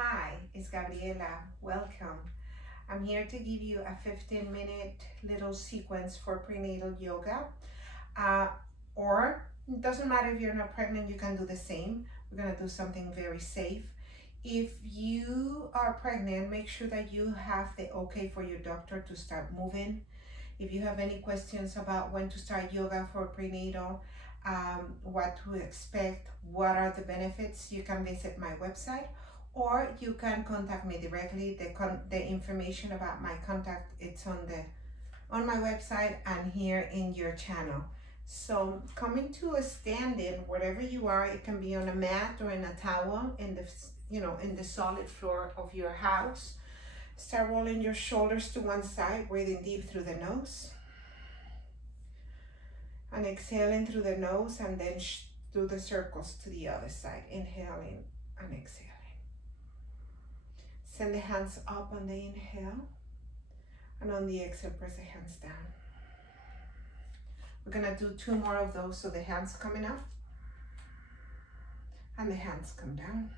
Hi, it's Gabriela. Welcome. I'm here to give you a 15-minute little sequence for prenatal yoga. Or it doesn't matter if you're not pregnant, you can do the same. We're going to do something very safe. If you are pregnant, make sure that you have the okay for your doctor to start moving. If you have any questions about when to start yoga for prenatal, what to expect, what are the benefits, you can visit my website, or you can contact me directly. The information about my contact, it's on my website and here in your channel. So coming to a standing, wherever you are, it can be on a mat or in a towel in the solid floor of your house. Start rolling your shoulders to one side, breathing deep through the nose. And exhaling through the nose, and then do the circles to the other side. Inhaling and exhaling. Send the hands up on the inhale. And on the exhale, press the hands down. We're gonna do 2 more of those. So the hands coming up. And the hands come down.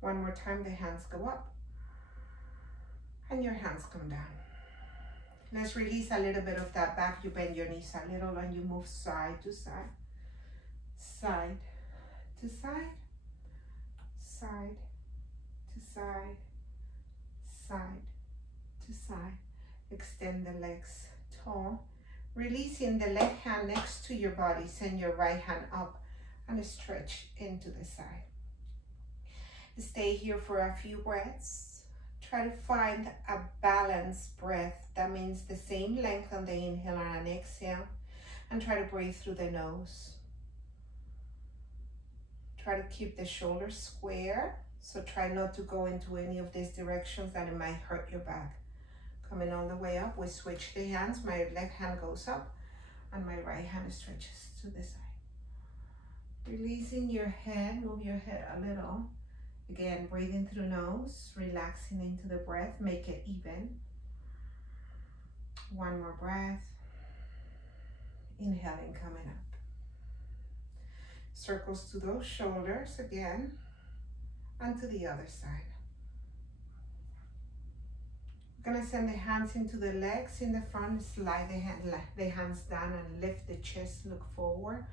One more time, the hands go up. And your hands come down. Let's release a little bit of that back. You bend your knees a little and you move side to side, side to side, side to side, side to side. Extend the legs tall. Releasing the left hand next to your body. Send your right hand up and stretch into the side. Stay here for a few breaths. Try to find a balanced breath. That means the same length on the inhale and exhale. And try to breathe through the nose. Try to keep the shoulders square. So try not to go into any of these directions that it might hurt your back. Coming all the way up, we switch the hands. My left hand goes up and my right hand stretches to the side. Releasing your head, move your head a little. Again, breathing through nose, relaxing into the breath, make it even. One more breath. Inhaling, coming up. Circles to those shoulders again, and to the other side. We're gonna send the hands into the legs in the front, slide the hands down and lift the chest, look forward.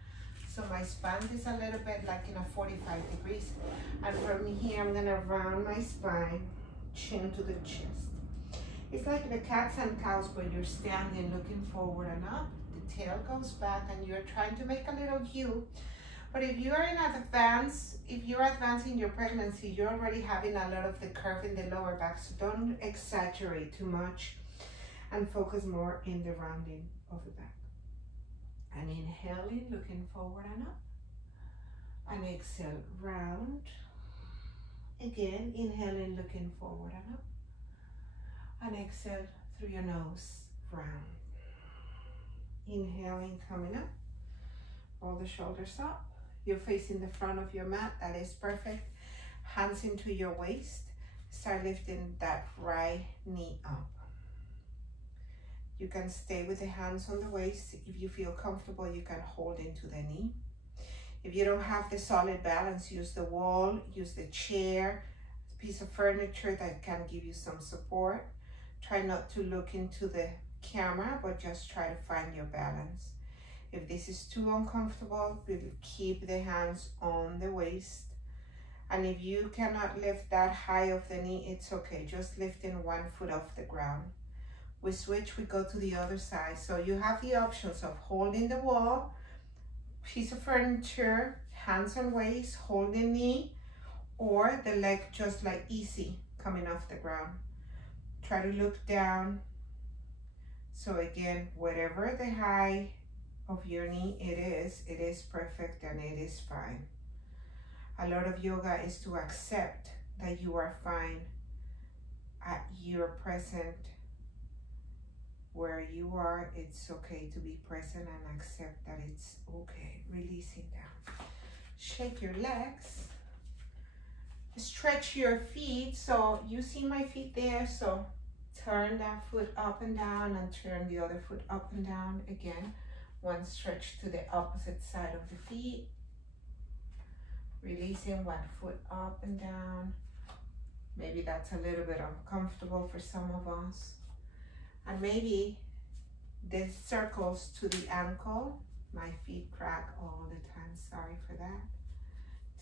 So my spine is a little bit like in a 45 degrees. And from here, I'm gonna round my spine, chin to the chest. It's like the cats and cows where you're standing, looking forward and up. The tail goes back and you're trying to make a little U. But if you're advancing your pregnancy, you're already having a lot of the curve in the lower back. So don't exaggerate too much and focus more in the rounding of the back. And inhaling, looking forward and up. And exhale, round. Again, inhaling, looking forward and up. And exhale through your nose, round. Inhaling, coming up. Roll the shoulders up. You're facing the front of your mat. That is perfect. Hands into your waist. Start lifting that right knee up. You can stay with the hands on the waist. If you feel comfortable, you can hold into the knee. If you don't have the solid balance, use the wall, use the chair, a piece of furniture that can give you some support. Try not to look into the camera, but just try to find your balance. If this is too uncomfortable, keep the hands on the waist. And if you cannot lift that high of the knee, it's okay. Just lifting 1 foot off the ground. We switch, we go to the other side. So you have the options of holding the wall, piece of furniture, hands on waist, holding knee, or the leg just like easy coming off the ground. Try to look down. So again, whatever the height of your knee it is perfect and it is fine. A lot of yoga is to accept that you are fine at your present where you are. It's okay to be present and accept that it's okay. Releasing down. Shake your legs. Stretch your feet. So you see my feet there. So turn that foot up and down and turn the other foot up and down again. One stretch to the opposite side of the feet. Releasing one foot up and down. Maybe that's a little bit uncomfortable for some of us. And maybe the circles to the ankle. My feet crack all the time, sorry for that.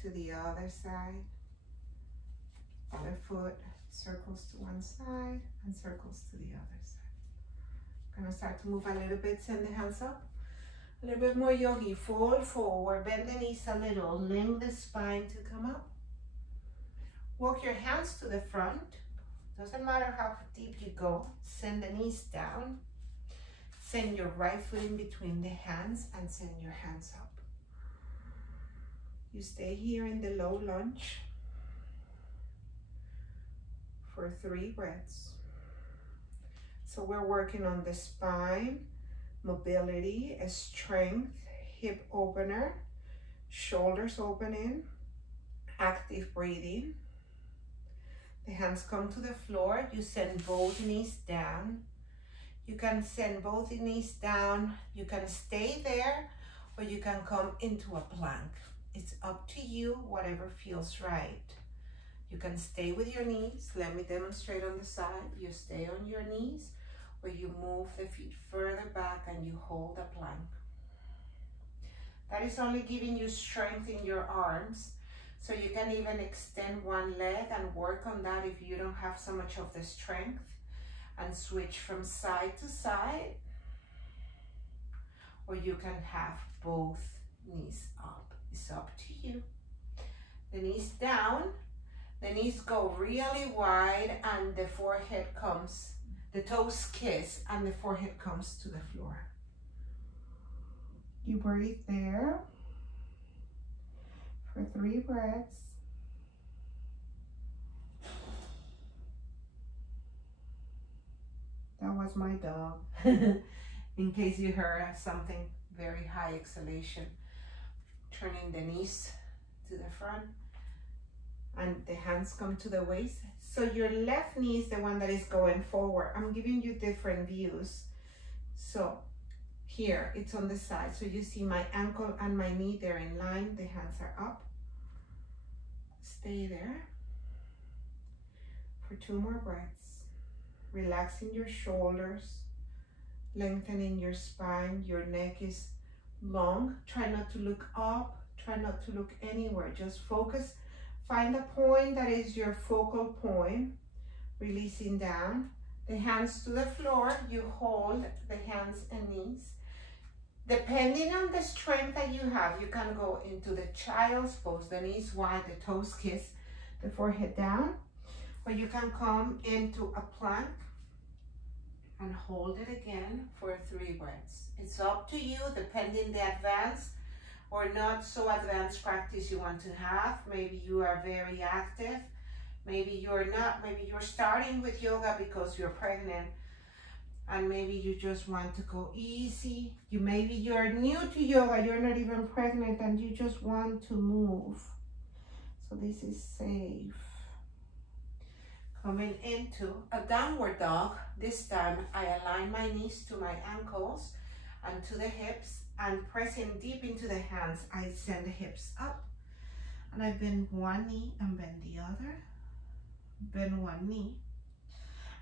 To the other side. Other foot, circles to one side and circles to the other side. I'm gonna start to move a little bit, send the hands up. A little bit more yogi, fold forward, bend the knees a little, lengthen the spine to come up. Walk your hands to the front. Doesn't matter how deep you go. Send the knees down. Send your right foot in between the hands and send your hands up. You stay here in the low lunge for 3 breaths. So we're working on the spine, mobility, strength, hip opener, shoulders opening, active breathing. The hands come to the floor. You send both knees down. You can send both knees down. You can stay there or you can come into a plank. It's up to you, whatever feels right. You can stay with your knees. Let me demonstrate on the side. You stay on your knees or you move the feet further back and you hold a plank. That is only giving you strength in your arms. So you can even extend one leg and work on that if you don't have so much of the strength, and switch from side to side. Or you can have both knees up. It's up to you. The knees down, the knees go really wide and the forehead comes, the toes kiss and the forehead comes to the floor. You breathe there for 3 breaths. That was my dog. In case you heard something, very high exhalation. Turning the knees to the front and the hands come to the waist. So your left knee is the one that is going forward. I'm giving you different views. So here, it's on the side. So you see my ankle and my knee, they're in line. The hands are up. Stay there for 2 more breaths. Relaxing your shoulders, lengthening your spine. Your neck is long. Try not to look up. Try not to look anywhere. Just focus. Find a point that is your focal point. Releasing down. The hands to the floor. You hold the hands and knees. Depending on the strength that you have, you can go into the child's pose, the knees wide, the toes kiss, the forehead down, or you can come into a plank and hold it again for 3 breaths. It's up to you, depending the advanced or not so advanced practice you want to have. Maybe you are very active, maybe you're not, maybe you're starting with yoga because you're pregnant, and maybe you just want to go easy. Maybe you're new to yoga, you're not even pregnant, and you just want to move. So this is safe. Coming into a downward dog. This time I align my knees to my ankles and to the hips, and pressing deep into the hands, I send the hips up. And I bend one knee and bend the other. Bend one knee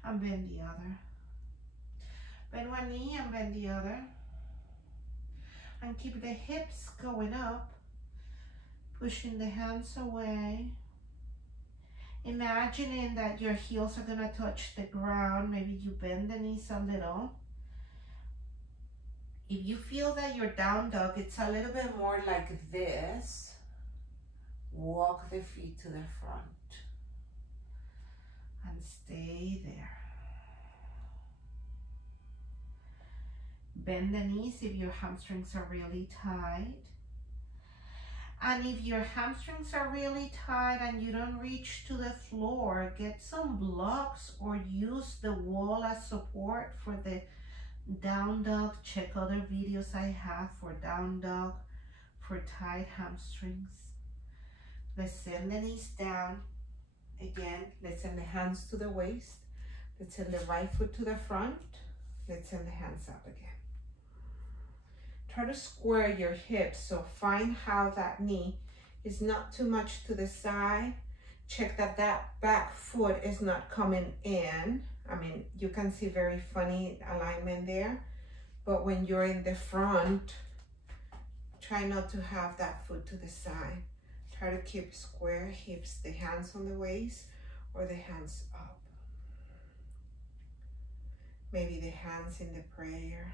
and bend the other. Bend one knee and bend the other. And keep the hips going up, pushing the hands away. Imagining that your heels are gonna touch the ground. Maybe you bend the knees a little. If you feel that you're down dog, it's a little bit more like this. Walk the feet to the front and stay there. Bend the knees if your hamstrings are really tight. And if your hamstrings are really tight and you don't reach to the floor, get some blocks or use the wall as support for the down dog. Check other videos I have for down dog, for tight hamstrings. Let's send the knees down. Again, let's send the hands to the waist. Let's send the right foot to the front. Let's send the hands up again. Try to square your hips, so find how that knee It's not too much to the side. Check that that back foot is not coming in. I mean, you can see very funny alignment there, but when you're in the front, try not to have that foot to the side. Try to keep square hips, the hands on the waist or the hands up. Maybe the hands in the prayer.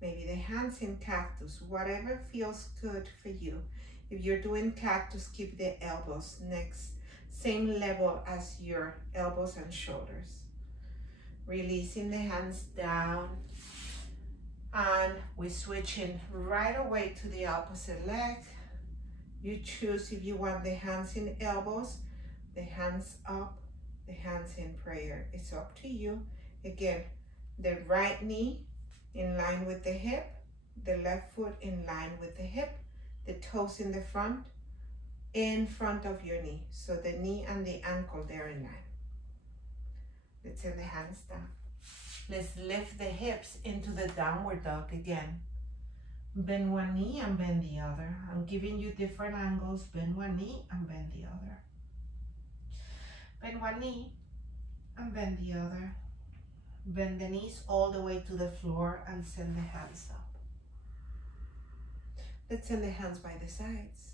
Maybe the hands in cactus, whatever feels good for you. If you're doing cactus, keep the elbows next, same level as your elbows and shoulders. Releasing the hands down. And we're switching right away to the opposite leg. You choose if you want the hands in elbows, the hands up, the hands in prayer. It's up to you. Again, the right knee in line with the hip, the left foot in line with the hip, the toes in the front of your knee. So the knee and the ankle, they're in line. Let's send the hands down. Let's lift the hips into the downward dog again. Bend one knee and bend the other. I'm giving you different angles. Bend one knee and bend the other. Bend one knee and bend the other. Bend the knees all the way to the floor and send the hands up. Let's send the hands by the sides.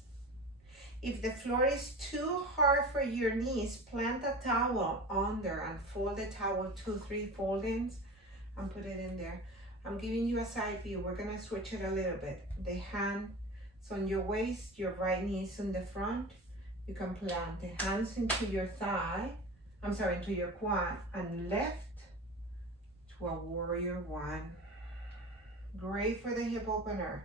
If the floor is too hard for your knees, plant a towel under and fold the towel 2-3 foldings and put it in there. I'm giving you a side view. We're gonna switch it a little bit. The hand is on your waist, your right knee is in the front. You can plant the hands into your thigh, into your quad, and left to a warrior one. Great for the hip opener.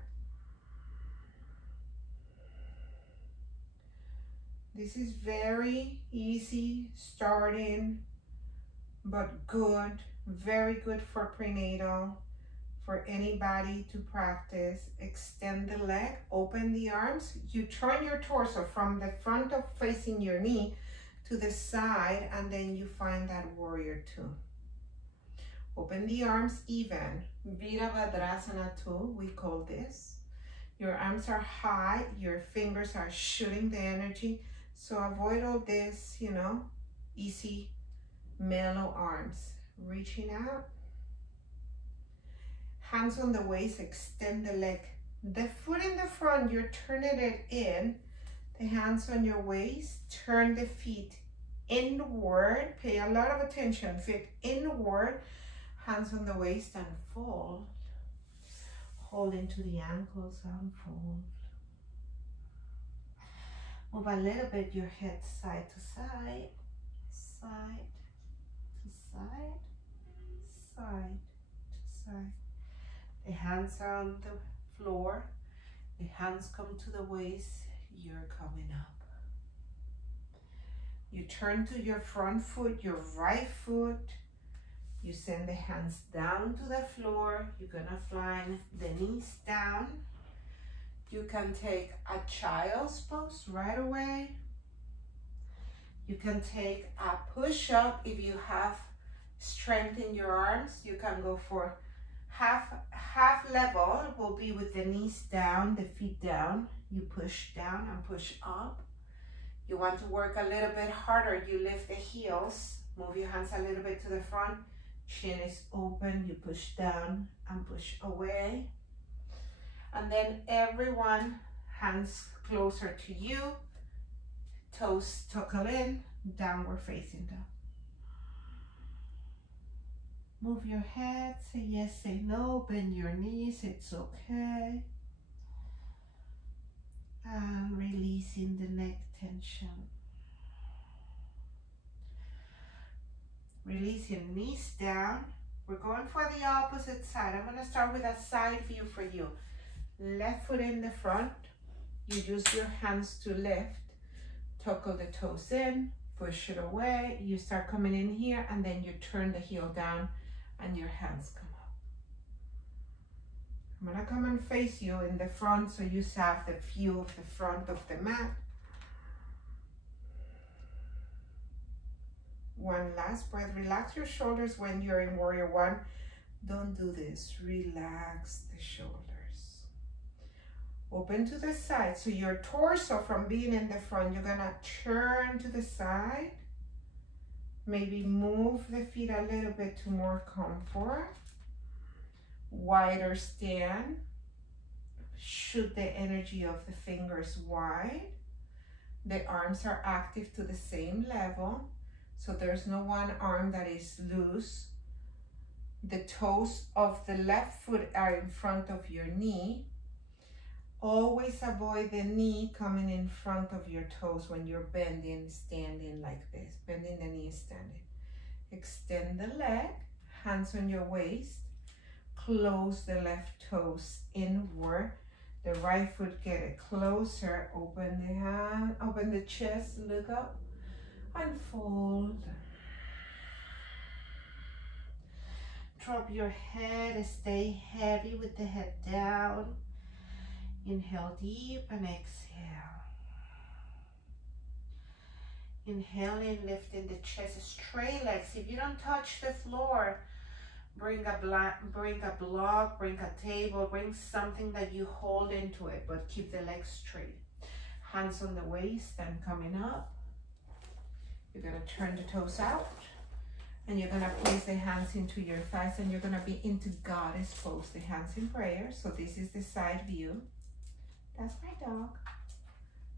This is very easy starting, but good, very good for prenatal, for anybody to practice. Extend the leg, open the arms. You turn your torso from the front of facing your knee to the side, and then you find that warrior two. Open the arms even. Virabhadrasana 2, we call this. Your arms are high, your fingers are shooting the energy. So avoid all this, easy, mellow arms. Reaching out. Hands on the waist, extend the leg. The foot in the front, you're turning it in. The hands on your waist, turn the feet inward. Pay a lot of attention, feet inward. Hands on the waist and fold. Hold into the ankles and fold. Move a little bit your head side to side, side to side, side to side. The hands are on the floor. The hands come to the waist. You're coming up. You turn to your front foot, your right foot. You send the hands down to the floor. You're gonna fly the knees down. You can take a child's pose right away. You can take a push-up if you have strength in your arms. You can go for half level, will be with the knees down, the feet down. You push down and push up. You want to work a little bit harder, you lift the heels, move your hands a little bit to the front. Chin is open, you push down and push away. And then everyone, hands closer to you, toes tuckle in, downward facing dog. Move your head, say yes, say no, bend your knees, it's okay. And releasing the neck tension. Releasing knees down. We're going for the opposite side. I'm gonna start with a side view for you. Left foot in the front, you use your hands to lift, tuckle the toes in, push it away, you start coming in here, and then you turn the heel down and your hands come up. I'm gonna come and face you in the front so you have the view of the front of the mat. One last breath, relax your shoulders when you're in warrior one. Don't do this, relax the shoulders. Open to the side. So your torso, from being in the front, you're gonna turn to the side. Maybe move the feet a little bit to more comfort. Wider stand. Shoot the energy of the fingers wide. The arms are active to the same level. So there's no one arm that is loose. The toes of the left foot are in front of your knee. Always avoid the knee coming in front of your toes when you're bending, standing like this. Bending the knee, standing. Extend the leg, hands on your waist. Close the left toes inward. The right foot, get it closer. Open the hand, open the chest, look up, and fold. Drop your head, stay heavy with the head down. Inhale deep and exhale. Inhaling, lifting the chest, straight legs. If you don't touch the floor, bring a block, bring a table, bring something that you hold into it, but keep the legs straight. Hands on the waist and coming up. You're gonna turn the toes out. And you're gonna place the hands into your thighs, and you're gonna be into goddess pose, the hands in prayer. So this is the side view. That's my dog,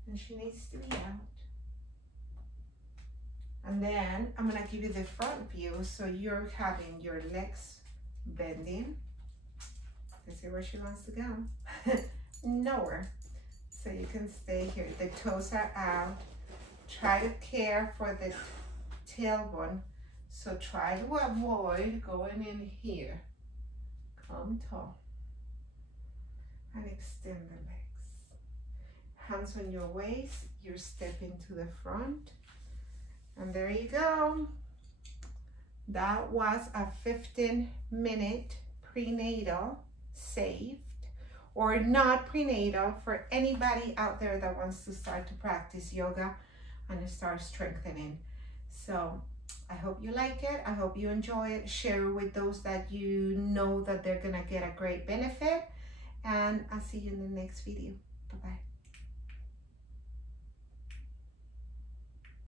and she needs to be out. And then I'm gonna give you the front view, so you're having your legs bending. Let's see where she wants to go. Nowhere. So you can stay here. The toes are out. Try to care for the tailbone. So try to avoid going in here. Come tall. And extend the legs. Hands on your waist. You're stepping to the front. And there you go. That was a 15-minute prenatal, saved or not prenatal, for anybody out there that wants to start to practice yoga and start strengthening. So I hope you like it. I hope you enjoy it. Share it with those that you know that they're gonna get a great benefit. And I'll see you in the next video. Bye-bye.